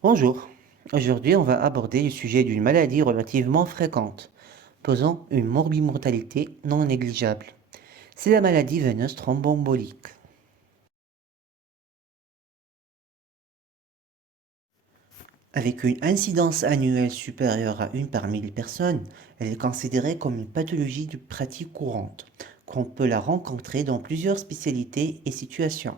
Bonjour, aujourd'hui on va aborder le sujet d'une maladie relativement fréquente, posant une morbimortalité non négligeable. C'est la maladie veineuse thromboembolique. Avec une incidence annuelle supérieure à 1 par 1000 personnes, elle est considérée comme une pathologie de pratique courante, qu'on peut la rencontrer dans plusieurs spécialités et situations,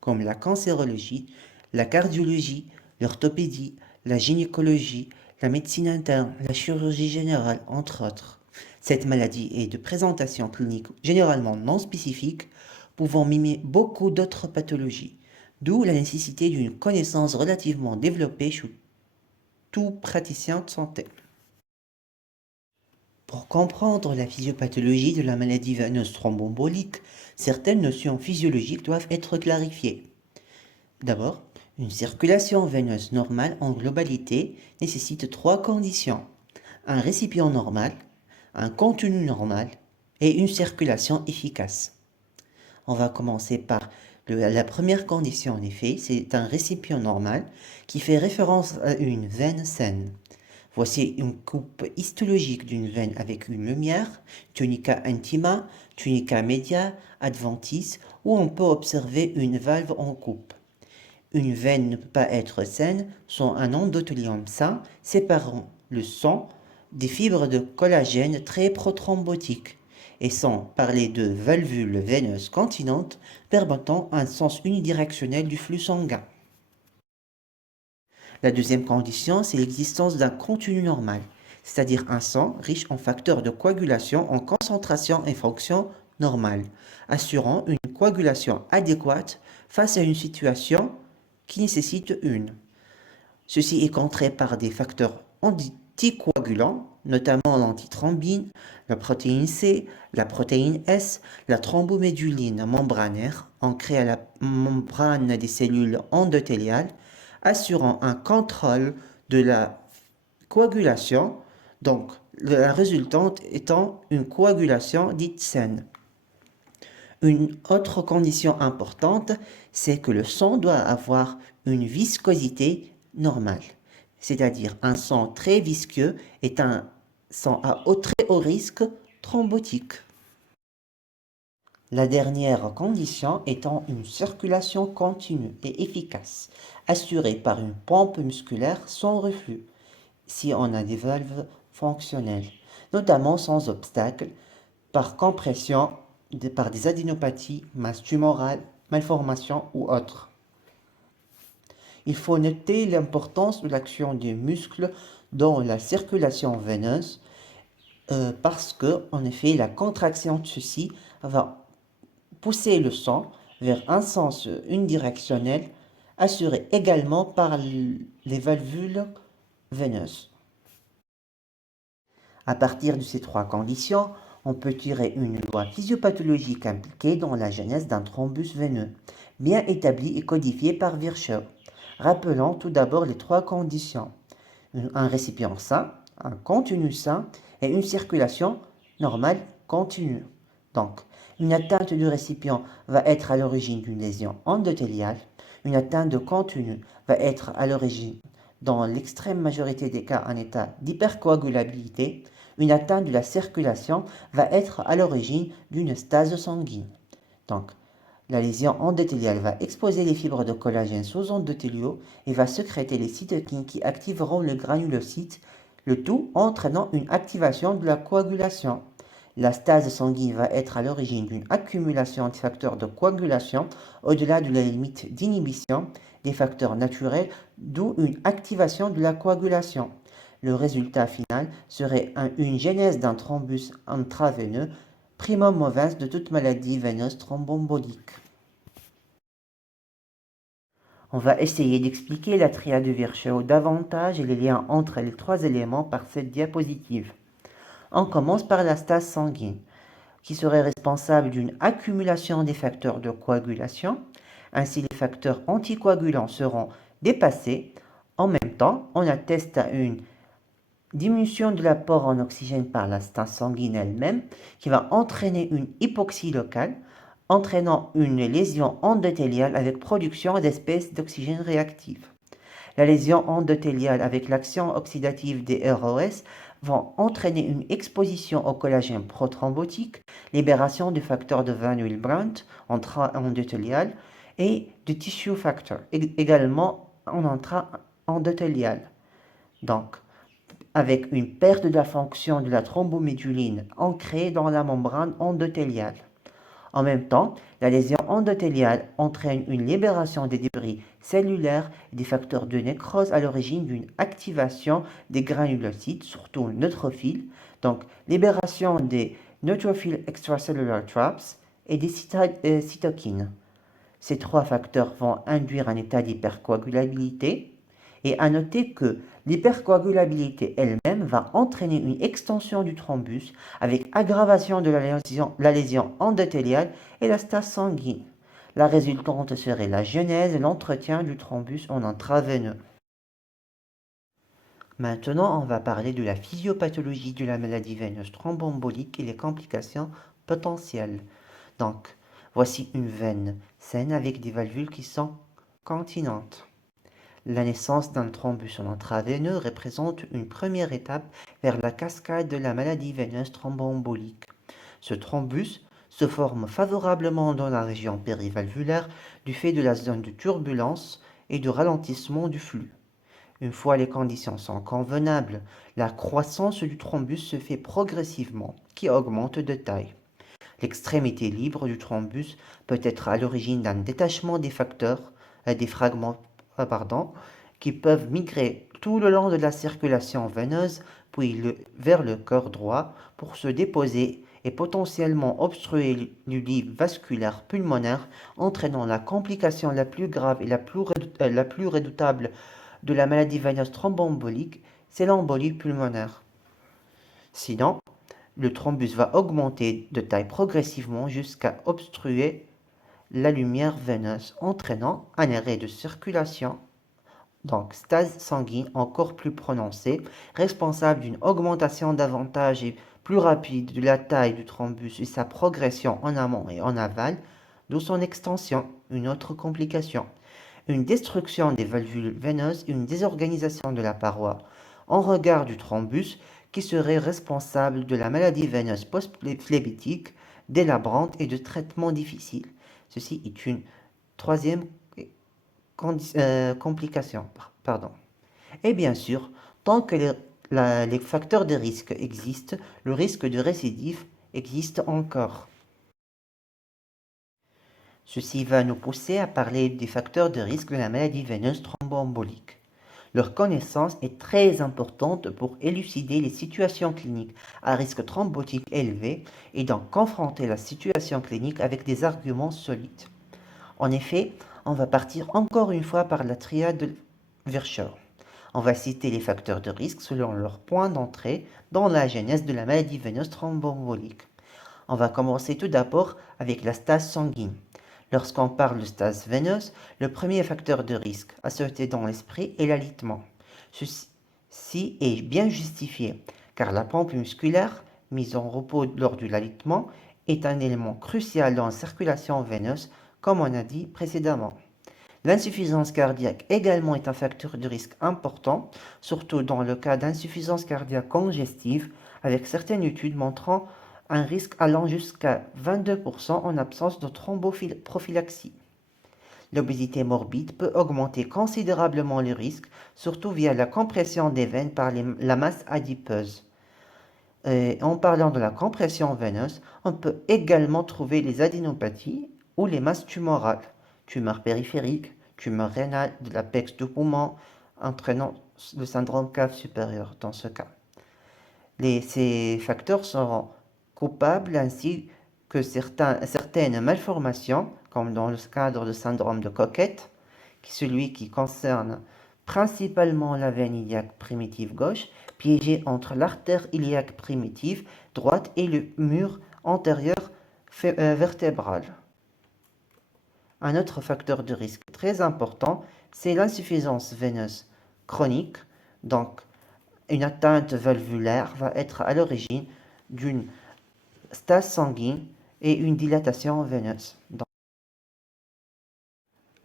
comme la cancérologie, la cardiologie, l'orthopédie, la gynécologie, la médecine interne, la chirurgie générale, entre autres. Cette maladie est de présentation clinique généralement non spécifique, pouvant mimer beaucoup d'autres pathologies, d'où la nécessité d'une connaissance relativement développée chez tout praticien de santé. Pour comprendre la physiopathologie de la maladie veineuse thromboembolique, certaines notions physiologiques doivent être clarifiées. D'abord, une circulation veineuse normale en globalité nécessite trois conditions: un récipient normal, un contenu normal et une circulation efficace. On va commencer par la première condition, en effet, c'est un récipient normal qui fait référence à une veine saine. Voici une coupe histologique d'une veine avec une lumière, tunica intima, tunica media, adventice, où on peut observer une valve en coupe. Une veine ne peut pas être saine sans un endothélium sain séparant le sang des fibres de collagène très prothrombotiques, et sans parler de valvules veineuses continentes permettant un sens unidirectionnel du flux sanguin. La deuxième condition, c'est l'existence d'un contenu normal, c'est-à-dire un sang riche en facteurs de coagulation en concentration et fonction normale, assurant une coagulation adéquate face à une situation qui nécessite une. Ceci est contré par des facteurs anticoagulants, notamment l'antithrombine, la protéine C, la protéine S, la thromboméduline membranaire, ancrée à la membrane des cellules endothéliales, assurant un contrôle de la coagulation, donc la résultante étant une coagulation dite saine. Une autre condition importante, c'est que le sang doit avoir une viscosité normale, c'est-à-dire un sang très visqueux est un sang à très haut risque thrombotique. La dernière condition étant une circulation continue et efficace, assurée par une pompe musculaire sans reflux, si on a des valves fonctionnelles, notamment sans obstacle, par compression, par des adénopathies, masse tumorale, malformation ou autres. Il faut noter l'importance de l'action des muscles dans la circulation veineuse parce que, en effet, la contraction de ceux-ci va pousser le sang vers un sens unidirectionnel assuré également par les valvules veineuses. À partir de ces trois conditions, on peut tirer une loi physiopathologique impliquée dans la genèse d'un thrombus veineux, bien établie et codifiée par Virchow. Rappelons tout d'abord les trois conditions: un récipient sain, un contenu sain et une circulation normale continue. Donc, une atteinte du récipient va être à l'origine d'une lésion endothéliale, une atteinte de contenu va être à l'origine, dans l'extrême majorité des cas, un état d'hypercoagulabilité, une atteinte de la circulation va être à l'origine d'une stase sanguine. Donc, la lésion endothéliale va exposer les fibres de collagène sous-endothéliaux et va sécréter les cytokines qui activeront le granulocyte, le tout entraînant une activation de la coagulation. La stase sanguine va être à l'origine d'une accumulation de facteurs de coagulation au-delà de la limite d'inhibition des facteurs naturels, d'où une activation de la coagulation. Le résultat final serait une genèse d'un thrombus intraveineux, primum movens de toute maladie veineuse thromboembolique. On va essayer d'expliquer la triade de Virchow davantage et les liens entre les trois éléments par cette diapositive. On commence par la stase sanguine, qui serait responsable d'une accumulation des facteurs de coagulation. Ainsi, les facteurs anticoagulants seront dépassés. En même temps, on atteste à une diminution de l'apport en oxygène par la stase sanguine elle-même, qui va entraîner une hypoxie locale, entraînant une lésion endothéliale avec production d'espèces d'oxygène réactif. La lésion endothéliale avec l'action oxydative des ROS vont entraîner une exposition au collagène prothrombotique, libération du facteur de Van Willebrand endothélial et du tissue factor, également en intra-endothélial. Donc, avec une perte de la fonction de la thromboméduline ancrée dans la membrane endothéliale. En même temps, la lésion endothéliale entraîne une libération des débris cellulaires et des facteurs de nécrose à l'origine d'une activation des granulocytes, surtout neutrophiles, donc libération des neutrophil extracellular traps et des cytokines. Ces trois facteurs vont induire un état d'hypercoagulabilité. Et à noter que l'hypercoagulabilité elle-même va entraîner une extension du thrombus avec aggravation de la lésion endothéliale et la stase sanguine. La résultante serait la genèse et l'entretien du thrombus en intraveineux. Maintenant, on va parler de la physiopathologie de la maladie veineuse thromboembolique et les complications potentielles. Donc, voici une veine saine avec des valvules qui sont continentes. La naissance d'un thrombus en intraveineux représente une première étape vers la cascade de la maladie veineuse thromboembolique. Ce thrombus se forme favorablement dans la région périvalvulaire du fait de la zone de turbulence et du ralentissement du flux. Une fois les conditions sont convenables, la croissance du thrombus se fait progressivement, qui augmente de taille. L'extrémité libre du thrombus peut être à l'origine d'un détachement des fragments, qui peuvent migrer tout le long de la circulation veineuse, puis vers le cœur droit pour se déposer et potentiellement obstruer le lit vasculaire pulmonaire, entraînant la complication la plus grave et la plus redoutable de la maladie veineuse thromboembolique, c'est l'embolie pulmonaire. Sinon, le thrombus va augmenter de taille progressivement jusqu'à obstruer la lumière veineuse, entraînant un arrêt de circulation, donc stase sanguine encore plus prononcée, responsable d'une augmentation davantage et plus rapide de la taille du thrombus et sa progression en amont et en aval, d'où son extension, une autre complication. Une destruction des valvules veineuses et une désorganisation de la paroi en regard du thrombus qui serait responsable de la maladie veineuse post-phlébitique, délabrante et de traitement difficile. Ceci est une troisième complication. Et bien sûr, tant que les facteurs de risque existent, le risque de récidive existe encore. Ceci va nous pousser à parler des facteurs de risque de la maladie veineuse thromboembolique. Leur connaissance est très importante pour élucider les situations cliniques à risque thrombotique élevé et donc confronter la situation clinique avec des arguments solides. En effet, on va partir encore une fois par la triade de Virchow. On va citer les facteurs de risque selon leur point d'entrée dans la genèse de la maladie veineuse thromboembolique. On va commencer tout d'abord avec la stase sanguine. Lorsqu'on parle de stase veineuse, le premier facteur de risque associé dans l'esprit est l'alitement. Ceci est bien justifié, car la pompe musculaire, mise en repos lors de l'alitement, est un élément crucial dans la circulation veineuse, comme on a dit précédemment. L'insuffisance cardiaque également est un facteur de risque important, surtout dans le cas d'insuffisance cardiaque congestive, avec certaines études montrant un risque allant jusqu'à 22% en absence de thromboprophylaxie. L'obésité morbide peut augmenter considérablement le risque, surtout via la compression des veines par la masse adipeuse. En parlant de la compression veineuse, on peut également trouver les adénopathies ou les masses tumorales, tumeurs périphériques, tumeurs rénales de l'apex du poumon, entraînant le syndrome cave supérieur dans ce cas. Ces facteurs seront coupables ainsi que certaines malformations, comme dans le cadre du syndrome de Coquette, qui est celui qui concerne principalement la veine iliaque primitive gauche, piégée entre l'artère iliaque primitive droite et le mur antérieur vertébral. Un autre facteur de risque très important, c'est l'insuffisance veineuse chronique. Donc, une atteinte valvulaire va être à l'origine d'une stase sanguine et une dilatation veineuse.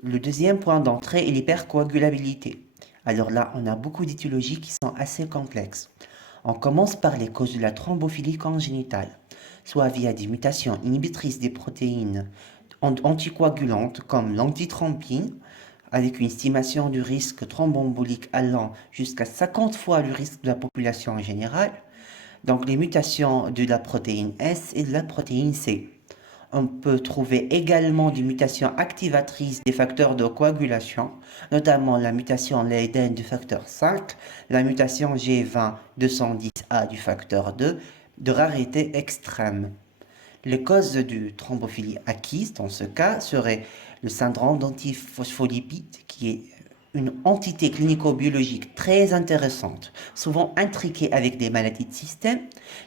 Le deuxième point d'entrée est l'hypercoagulabilité. Alors là, on a beaucoup d'étiologies qui sont assez complexes. On commence par les causes de la thrombophilie congénitale, soit via des mutations inhibitrices des protéines anticoagulantes comme l'antithrombine, avec une estimation du risque thromboembolique allant jusqu'à 50 fois le risque de la population en général. Donc les mutations de la protéine S et de la protéine C. On peut trouver également des mutations activatrices des facteurs de coagulation, notamment la mutation Leiden du facteur 5, la mutation G20-210A du facteur 2, de rareté extrême. Les causes de thrombophilie acquise, dans ce cas, seraient le syndrome d'antiphospholipide, qui est une entité clinico-biologique très intéressante, souvent intriquée avec des maladies de système.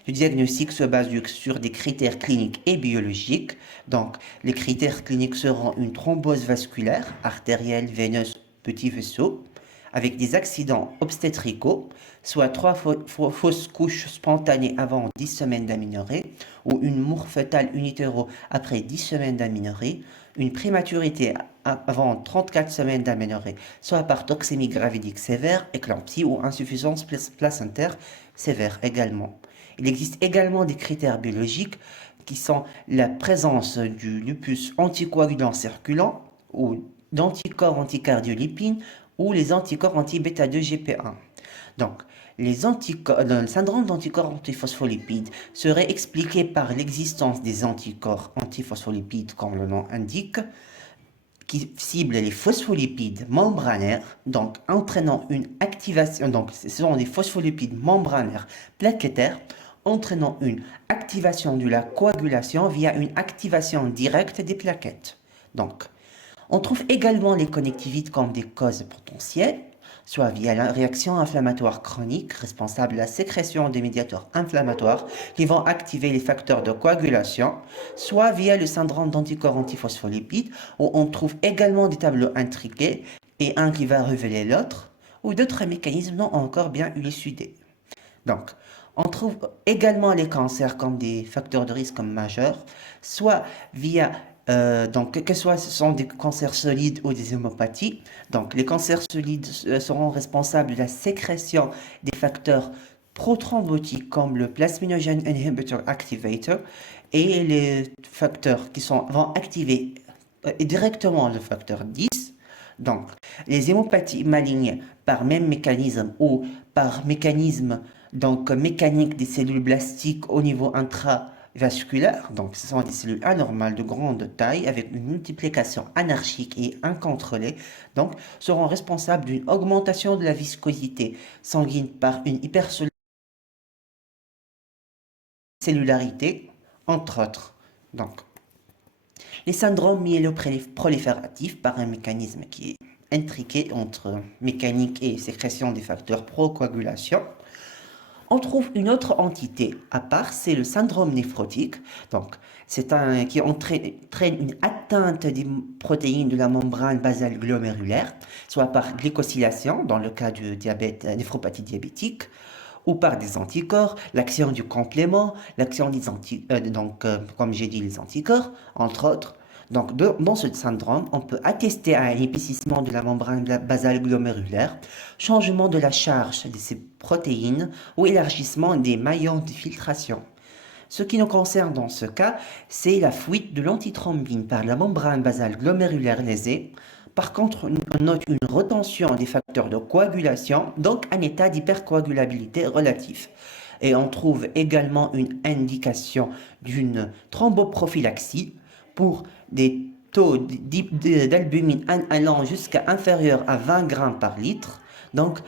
Le diagnostic se base sur des critères cliniques et biologiques. Donc, les critères cliniques seront une thrombose vasculaire, artérielle, veineuse, petit vaisseau, avec des accidents obstétricaux, soit 3 fausses couches spontanées avant 10 semaines d'aménorrhée, ou une mort fœtale in utero après 10 semaines d'aménorrhée, une prématurité avant 34 semaines d'aménorrhée, soit par toxémie gravidique sévère, éclampsie ou insuffisance placentaire sévère également. Il existe également des critères biologiques qui sont la présence du lupus anticoagulant circulant ou d'anticorps anticardiolipines ou les anticorps anti-bêta-2-GP1. Donc, le syndrome d'anticorps antiphospholipides serait expliqué par l'existence des anticorps antiphospholipides, comme le nom indique, qui ciblent les phospholipides membranaires, donc entraînant une activation, donc ce sont des phospholipides membranaires plaquettaires, entraînant une activation de la coagulation via une activation directe des plaquettes. Donc, on trouve également les connectivites comme des causes potentielles, soit via la réaction inflammatoire chronique responsable de la sécrétion des médiateurs inflammatoires qui vont activer les facteurs de coagulation, soit via le syndrome d'anticorps antiphospholipides où on trouve également des tableaux intriqués et un qui va révéler l'autre, ou d'autres mécanismes non encore bien élucidés. Donc, on trouve également les cancers comme des facteurs de risque majeurs, soit via donc, que ce sont des cancers solides ou des hémopathies. Donc, les cancers solides seront responsables de la sécrétion des facteurs prothrombotiques comme le plasminogen inhibitor activator et les facteurs qui vont activer directement le facteur 10. Donc, les hémopathies malignes par même mécanisme ou par mécanisme donc mécanique des cellules blastiques au niveau intravasculaire, donc ce sont des cellules anormales de grande taille avec une multiplication anarchique et incontrôlée, donc seront responsables d'une augmentation de la viscosité sanguine par une hypercellularité, entre autres. Donc, les syndromes myéloprolifératifs par un mécanisme qui est intriqué entre mécanique et sécrétion des facteurs pro-coagulation. On trouve une autre entité à part, c'est le syndrome néphrotique. Donc, qui entraîne une atteinte des protéines de la membrane basale glomérulaire, soit par glycosylation, dans le cas du diabète, néphropathie diabétique, ou par des anticorps, l'action du complément, l'action des comme j'ai dit, les anticorps, entre autres. Donc, dans ce syndrome, on peut attester à un épaississement de la membrane basale glomérulaire, changement de la charge de ces protéines ou élargissement des maillons de filtration. Ce qui nous concerne dans ce cas, c'est la fuite de l'antithrombine par la membrane basale glomérulaire lésée. Par contre, on note une retention des facteurs de coagulation, donc un état d'hypercoagulabilité relatif. Et on trouve également une indication d'une thromboprophylaxie pour des taux d'albumine allant jusqu'à inférieur à 20 grammes par litre, donc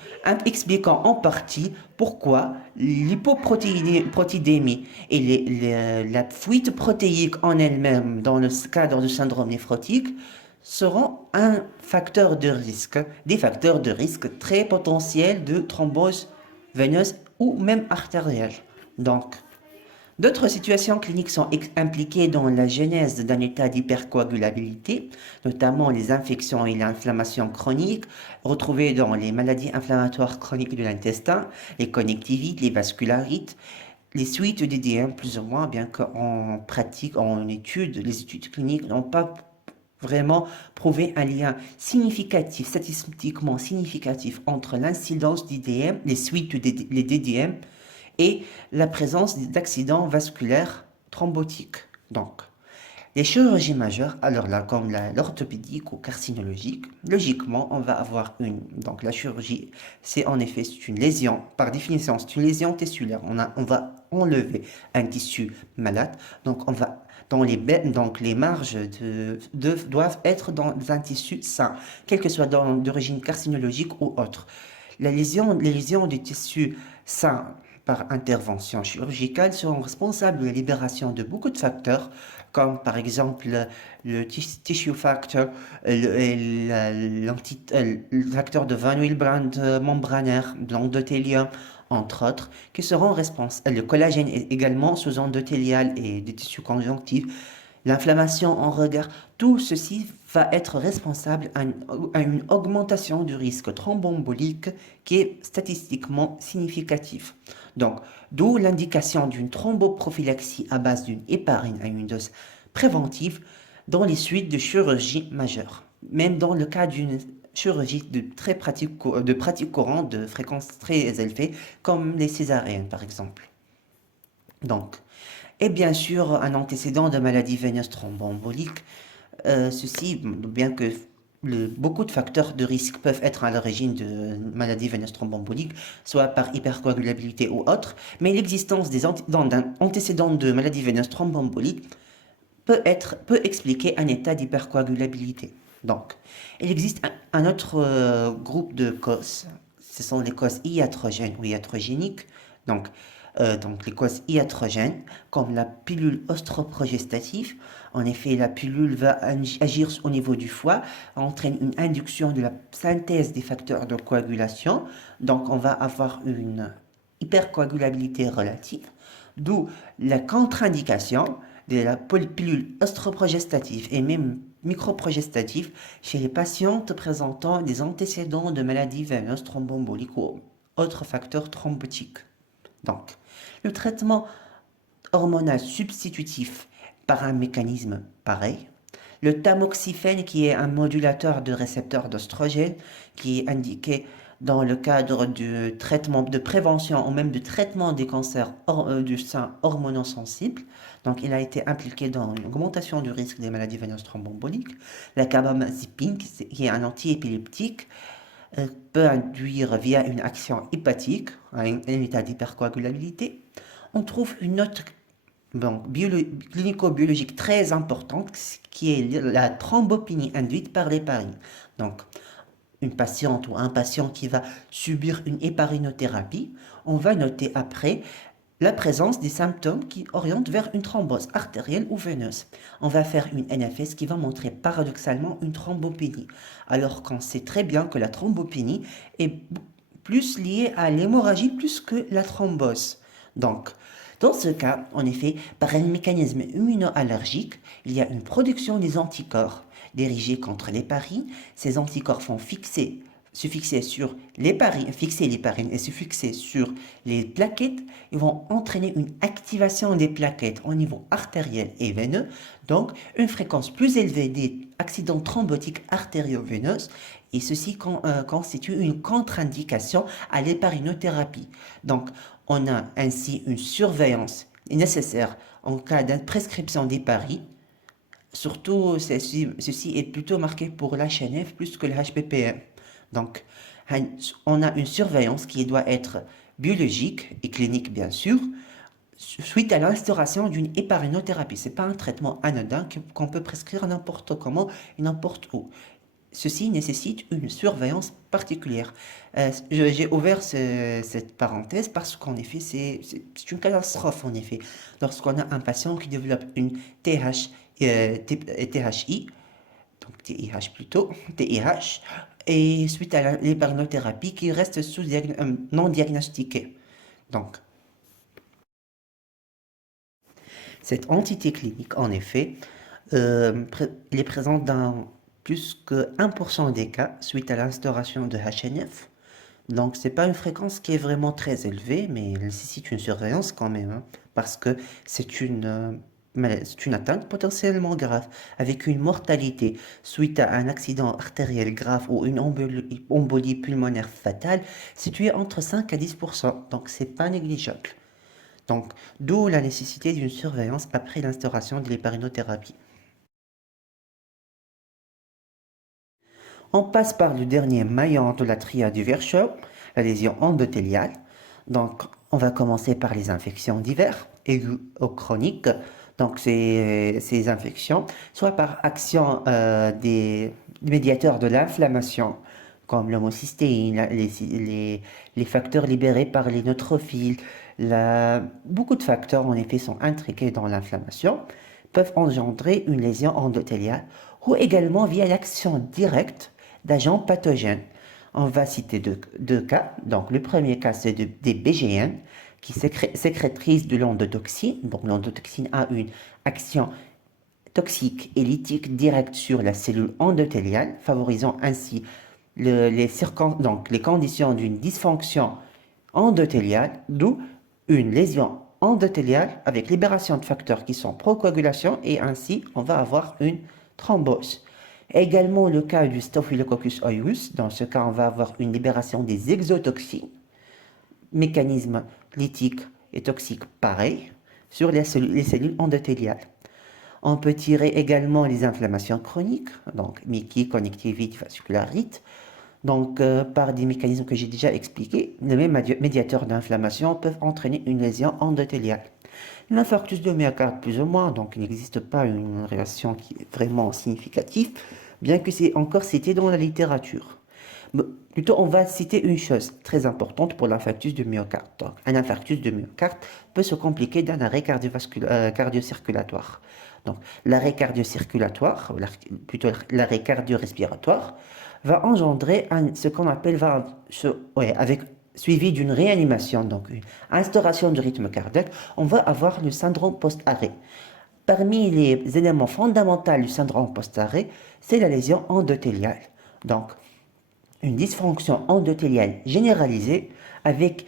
expliquant en partie pourquoi l'hypoprotéidémie et la fuite protéique en elle-même dans le cadre du syndrome néphrotique seront des facteurs de risque très potentiels de thrombose veineuse ou même artérielle. Donc, d'autres situations cliniques sont impliquées dans la genèse d'un état d'hypercoagulabilité, notamment les infections et l'inflammation chronique, retrouvées dans les maladies inflammatoires chroniques de l'intestin, les connectivites, les vascularites, les suites d'EDM plus ou moins, bien qu'en pratique, en études, les études cliniques n'ont pas vraiment prouver un lien significatif, statistiquement significatif entre l'incidence d'IDM, les suites les DDM et la présence d'accidents vasculaires thrombotiques. Donc, les chirurgies majeures, alors là, comme l'orthopédique ou carcinologique, logiquement, on va avoir donc la chirurgie, c'est en effet c'est une lésion, par définition, c'est une lésion tissulaire. On va enlever un tissu malade, donc donc les marges doivent être dans un tissu sain, quel que soit d'origine carcinologique ou autre. Les lésions du tissu sain par intervention chirurgicale sont responsables de la libération de beaucoup de facteurs, comme par exemple le tissue factor, le facteur de Van Willebrand membranaire, l'endothélium, entre autres, qui seront responsables. Le collagène est également sous endothélial et des tissus conjonctifs. L'inflammation en regard, tout ceci va être responsable à une augmentation du risque thromboembolique qui est statistiquement significatif. Donc, d'où l'indication d'une thromboprophylaxie à base d'une héparine à une dose préventive dans les suites de chirurgie majeure, même dans le cas d'une chirurgie de pratique courante de fréquence très élevée, comme les césariennes par exemple. Donc, et bien sûr, un antécédent de maladie veineuse thromboembolique. Ceci, bien que beaucoup de facteurs de risque peuvent être à l'origine de maladies veineuses thromboemboliques, soit par hypercoagulabilité ou autre, mais l'existence d'un antécédent de maladie veineuse thromboembolique peut expliquer un état d'hypercoagulabilité. Donc, il existe un autre groupe de causes. Ce sont les causes iatrogènes ou iatrogéniques. Donc les causes iatrogènes, comme la pilule ostroprogestative. En effet, la pilule va agir au niveau du foie, entraîne une induction de la synthèse des facteurs de coagulation. Donc, on va avoir une hypercoagulabilité relative, d'où la contre-indication de la pilule ostroprogestative et même microprogestative chez les patientes présentant des antécédents de maladies veineuses thromboemboliques ou autres facteurs thrombotiques. Donc, le traitement hormonal substitutif par un mécanisme pareil. Le tamoxifène, qui est un modulateur de récepteurs d'oestrogène, qui est indiqué dans le cadre du traitement de prévention ou même de traitement des cancers du sein hormonosensibles. Donc, il a été impliqué dans l'augmentation du risque des maladies veineuses thromboemboliques. La carbamazepine, qui est un antiépileptique, peut induire via une action hépatique, un état d'hypercoagulabilité. On trouve une autre clinico-biologique très importante qui est la thrombopénie induite par l'héparine. Donc, une patiente ou un patient qui va subir une héparinothérapie, on va noter après la présence des symptômes qui orientent vers une thrombose artérielle ou veineuse. On va faire une NFS qui va montrer paradoxalement une thrombopénie, alors qu'on sait très bien que la thrombopénie est plus liée à l'hémorragie plus que la thrombose. Donc, dans ce cas, en effet, par un mécanisme immunoallergique, il y a une production des anticorps dirigés contre l'héparine. Ces anticorps se fixer sur fixer l'héparine et se fixer sur les plaquettes, ils vont entraîner une activation des plaquettes au niveau artériel et veineux, donc une fréquence plus élevée des accidents thrombotiques artério-veineux, et ceci constitue une contre-indication à l'héparinothérapie. Donc, on a ainsi une surveillance nécessaire en cas de prescription d'héparine. Surtout, ceci est plutôt marqué pour l'HNF plus que le HPPM. Donc, on a une surveillance qui doit être biologique et clinique, bien sûr, suite à l'instauration d'une héparinothérapie. Ce n'est pas un traitement anodin qu'on peut prescrire n'importe comment et n'importe où. Ceci nécessite une surveillance particulière. J'ai ouvert cette parenthèse parce qu'en effet, c'est une catastrophe, en effet. Lorsqu'on a un patient qui développe une THI, donc TIH plutôt, TIH, et suite à l'héparinothérapie qui reste non diagnostiquée. Donc, cette entité clinique, en effet, elle est présente dans plus que 1% des cas suite à l'instauration de HNF. Donc, c'est pas une fréquence qui est vraiment très élevée, mais elle nécessite une surveillance quand même, hein, parce que c'est une c'est une atteinte potentiellement grave, avec une mortalité suite à un accident artériel grave ou une embolie pulmonaire fatale située entre 5 à 10%. Donc, c'est pas négligeable. Donc, d'où la nécessité d'une surveillance après l'instauration de l'héparinothérapie. On passe par le dernier maillon de la triade du Virchow, la lésion endothéliale. Donc, on va commencer par les infections diverses, aiguës ou chroniques. Donc, ces infections, soit par action des médiateurs de l'inflammation, comme l'homocystéine, les facteurs libérés par les neutrophiles, beaucoup de facteurs, en effet, sont intriqués dans l'inflammation, peuvent engendrer une lésion endothéliale, ou également via l'action directe d'agents pathogènes. On va citer deux cas. Donc, le premier cas, c'est des BGN qui sécrétrices de l'endotoxine. Donc, l'endotoxine a une action toxique et lytique directe sur la cellule endothéliale, favorisant ainsi les conditions d'une dysfonction endothéliale, d'où une lésion endothéliale avec libération de facteurs qui sont procoagulation et ainsi on va avoir une thrombose. Également le cas du Staphylococcus aureus, dans ce cas on va avoir une libération des exotoxines, mécanisme lytique et toxique pareil, sur les cellules endothéliales. On peut tirer également les inflammations chroniques, donc myquite, conjectivite, vascularite, donc par des mécanismes que j'ai déjà expliqués. Les mêmes médiateurs d'inflammation peuvent entraîner une lésion endothéliale. L'infarctus de myocarde, plus ou moins, donc il n'existe pas une relation qui est vraiment significative, bien que c'est encore cité dans la littérature. Mais plutôt, on va citer une chose très importante pour l'infarctus de myocarde. Donc, un infarctus de myocarde peut se compliquer d'un arrêt cardio-circulatoire. Donc, l'arrêt cardio-circulatoire, plutôt l'arrêt cardio-respiratoire, va engendrer ce qu'on appelle, avec suivi d'une réanimation, donc une instauration du rythme cardiaque, on va avoir le syndrome post-arrêt. Parmi les éléments fondamentaux du syndrome post-arrêt, c'est la lésion endothéliale. Donc, une dysfonction endothéliale généralisée avec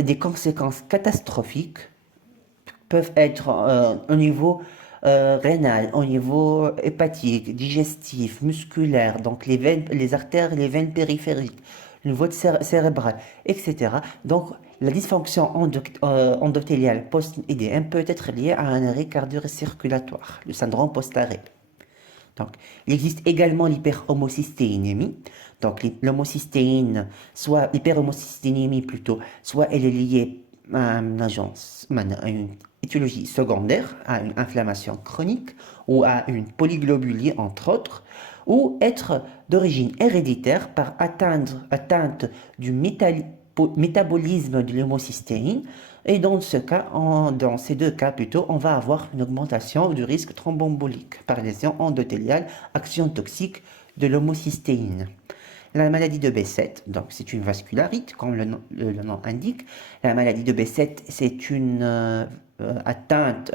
des conséquences catastrophiques peuvent être au niveau rénal, au niveau hépatique, digestif, musculaire, donc les veines, les artères, les veines périphériques, le niveau cérébral, etc. Donc, la dysfonction endothéliale post-IDM peut être liée à un arrêt cardio-circulatoire, le syndrome post-arrêt. Donc, il existe également l'hyperhomocystéinémie. Donc, l'homocystéine, soit l'hyperhomocystéinémie plutôt, soit elle est liée à une étiologie secondaire, à une inflammation chronique ou à une polyglobulie, entre autres, ou être d'origine héréditaire par atteinte du métabolisme de l'homocystéine. Et dans ces deux cas plutôt, on va avoir une augmentation du risque thromboembolique par lésion endothéliale, action toxique de l'homocystéine. La maladie de Behçet, donc c'est une vascularite, comme le nom indique. La maladie de Behçet, c'est une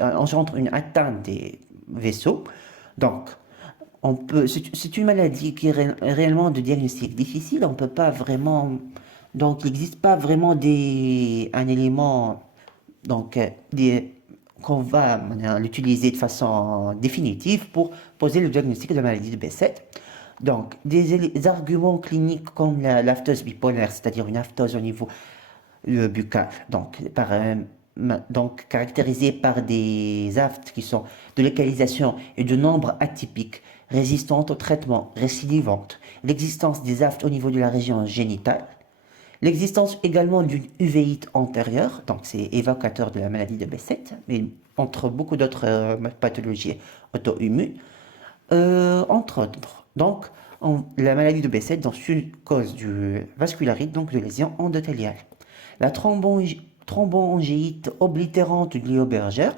engendre une atteinte des vaisseaux. Donc, c'est une maladie qui est réellement de diagnostic difficile. On peut pas vraiment, donc il n'existe pas vraiment un élément, donc qu'on va l'utiliser de façon définitive pour poser le diagnostic de la maladie de Behçet. Donc, des arguments cliniques comme la phtose bipolaire, c'est-à-dire une aphthose au niveau buccal, donc caractérisée par des aftes qui sont de localisation et de nombre atypique, résistantes au traitement, récidivantes, l'existence des aftes au niveau de la région génitale, l'existence également d'une uvéite antérieure, donc c'est évocateur de la maladie de Behçet, mais entre beaucoup d'autres pathologies auto-immunes, entre autres. Donc, la maladie de Behçet, c'est une cause du vascularite, donc de lésion endothéliale. La thromboangéite oblitérante du Leo-Berger,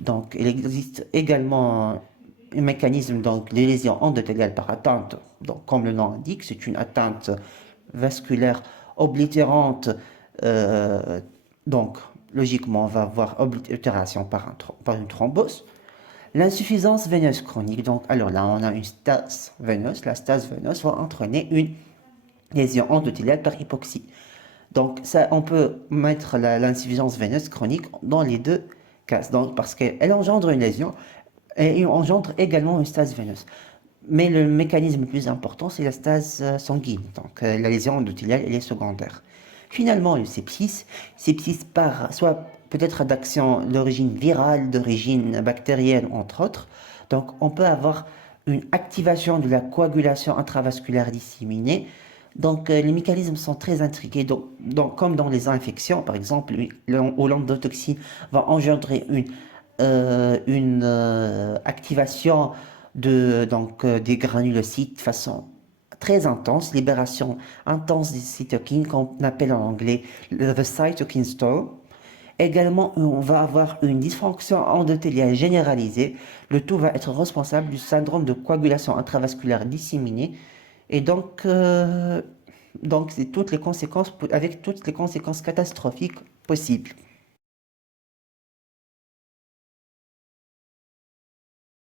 donc il existe également un mécanisme donc de lésion endothéliale par atteinte, donc comme le nom indique, c'est une atteinte vasculaire oblitérante, donc logiquement on va avoir oblitération par une thrombose. L'insuffisance veineuse chronique, donc alors là on a une stase veineuse, la stase veineuse va entraîner une lésion endothéliale par hypoxie. Donc ça, on peut mettre l'insuffisance veineuse chronique dans les deux casse. Donc, parce qu'elle engendre une lésion et il engendre également une stase veineuse. Mais le mécanisme le plus important, c'est la stase sanguine. Donc, la lésion endothéliale, elle est secondaire. Finalement, le sepsis par soit peut-être d'action d'origine virale, d'origine bactérienne, entre autres. Donc, on peut avoir une activation de la coagulation intravasculaire disséminée. Donc, les mécanismes sont très intriqués. Comme dans les infections, par exemple, l'endotoxine va engendrer une activation des granulocytes de façon très intense, libération intense des cytokines qu'on appelle en anglais the cytokine storm. Également, on va avoir une dysfonction endothéliale généralisée. Le tout va être responsable du syndrome de coagulation intravasculaire disséminée. Et donc c'est toutes les conséquences, avec toutes les conséquences catastrophiques possibles.